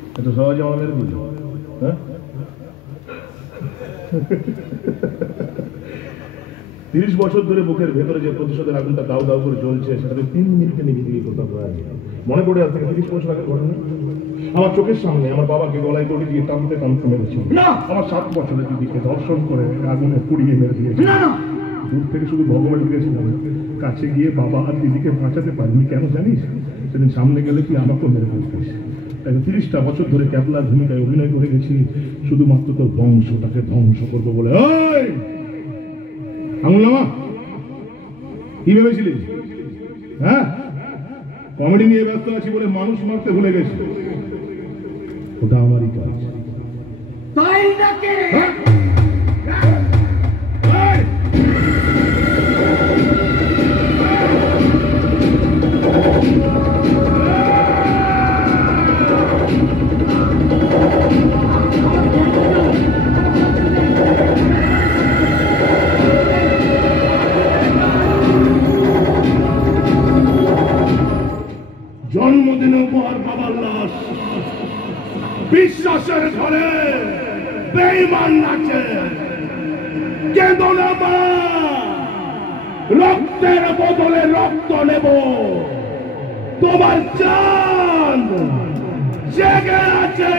এত সহজে আমার মেরে দিল। হ্যাঁ, 30 বছর ধরে বুকের ভেতরে যে প্রতিশোধের আগুনটা দাউ দাউ করে জ্বলছে সেটাতে 3 মিনিটে নিভিয়ে দিয়ে কোথাও মনে পড়ে আছে 30 বছর আগের ঘটনা। আমার চোখের সামনে আমার বাবাকে গলায় দড়ি দিয়ে টানতে টানতে মেরেছিল। না, আমার 7 বছরের দিদিকে ধর্ষণ করে আগুনে পুড়িয়ে মেরে দিয়েছে। না, দূর থেকে শুধু ভগবান দিয়েছিলাম, কাছে গিয়ে বাবা আর দিদিকে বাঁচাতে পারিনি। কেন জানিস? সেদিন সামনে গেলে কি আমাকেও মেরে ফেলতিস। 30টা বছর ধরে ক্যাবলার ভূমিকায় অভিনয় করে গেছি শুধুমাত্র তোর বংশটাকে ধ্বংস করবো বলে। আঙুলামা কি ভেবেছিলিস? হ্যাঁ, কমেডি নিয়ে ব্যস্ত আছি বলে মানুষ মারতে ভুলে গেছি। ওটা আমারই কাজ। তাই নাকি? জন্মদিনে উপহার বাবার লাশ, বিশ্বাসের ঘরে বেঈমান নাচে। কেঁদো না মা, রক্তের বদলে রক্ত নেব। তোমার জান জেগে আছে।